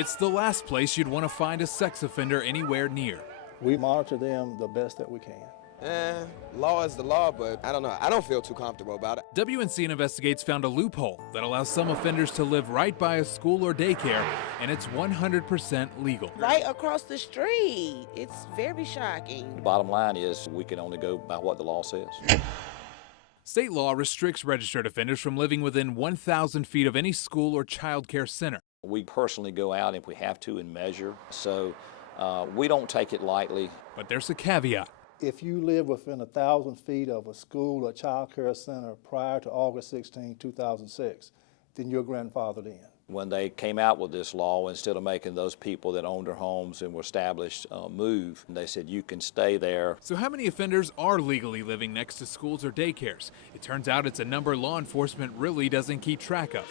It's the last place you'd want to find a sex offender anywhere near. We monitor them the best that we can. Law is the law, but I don't know. I don't feel too comfortable about it. WNC Investigates found a loophole that allows some offenders to live right by a school or daycare, and it's 100% legal. Right across the street. It's very shocking. The bottom line is we can only go by what the law says. State law restricts registered offenders from living within 1,000 feet of any school or child care center. We personally go out if we have to and measure, so we don't take it lightly. But there's a caveat. If you live within 1,000 feet of a school or child care center prior to August 16, 2006, then you're grandfathered in. When they came out with this law, instead of making those people that owned their homes and were established move, they said you can stay there. So how many offenders are legally living next to schools or daycares? It turns out it's a number law enforcement really doesn't keep track of.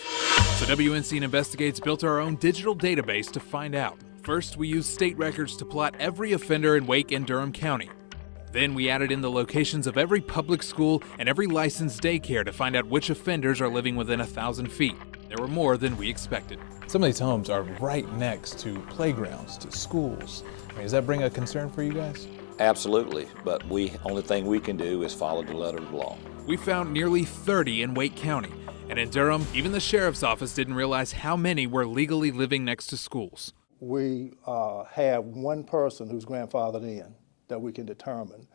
So WNC Investigates built our own digital database to find out. First, we used state records to plot every offender in Wake and Durham County. Then we added in the locations of every public school and every licensed daycare to find out which offenders are living within 1,000 feet. There were more than we expected. Some of these homes are right next to playgrounds, to schools. I mean, does that bring a concern for you guys? Absolutely, but only thing we can do is follow the letter of the law. We found nearly 30 in Wake County. And in Durham, even the sheriff's office didn't realize how many were legally living next to schools. We have one person who's grandfathered in that we can determine,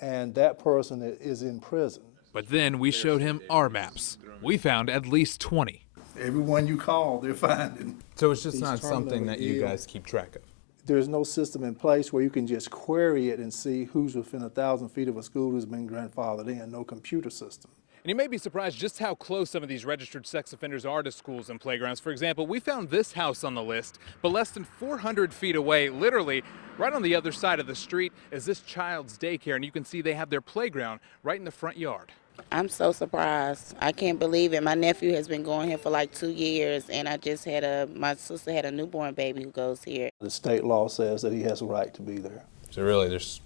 and that person is in prison. But then we showed him our maps. We found at least 20. Everyone you call, they're finding. So it's just not something that you guys keep track of? There's no system in place where you can just query it and see who's within 1,000 feet of a school who's been grandfathered in, no computer system. And you may be surprised just how close some of these registered sex offenders are to schools and playgrounds. For example, we found this house on the list, but less than 400 feet away, literally right on the other side of the street, is this child's daycare. And you can see they have their playground right in the front yard. I'm so surprised. I can't believe it. My nephew has been going here for like 2 years, and I just had my sister had a newborn baby who goes here. The state law says that he has a right to be there. So really there's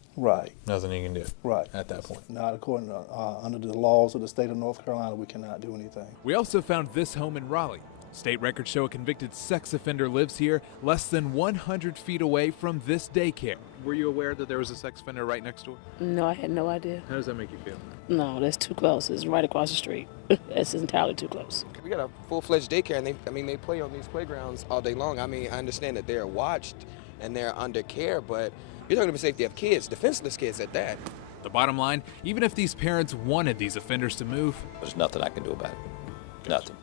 nothing you can do at that point. Not according to, under the laws of the state of North Carolina, we cannot do anything. We also found this home in Raleigh. State records show a convicted sex offender lives here less than 100 feet away from this daycare. Were you aware that there was a sex offender right next door? No, I had no idea. How does that make you feel? No, that's too close. It's right across the street. That's entirely too close. We got a full-fledged daycare, and they play on these playgrounds all day long. I mean, I understand that they're watched and they're under care, but you're talking about the safety of kids, defenseless kids at that. The bottom line, even if these parents wanted these offenders to move, There's nothing I can do about it. Nothing.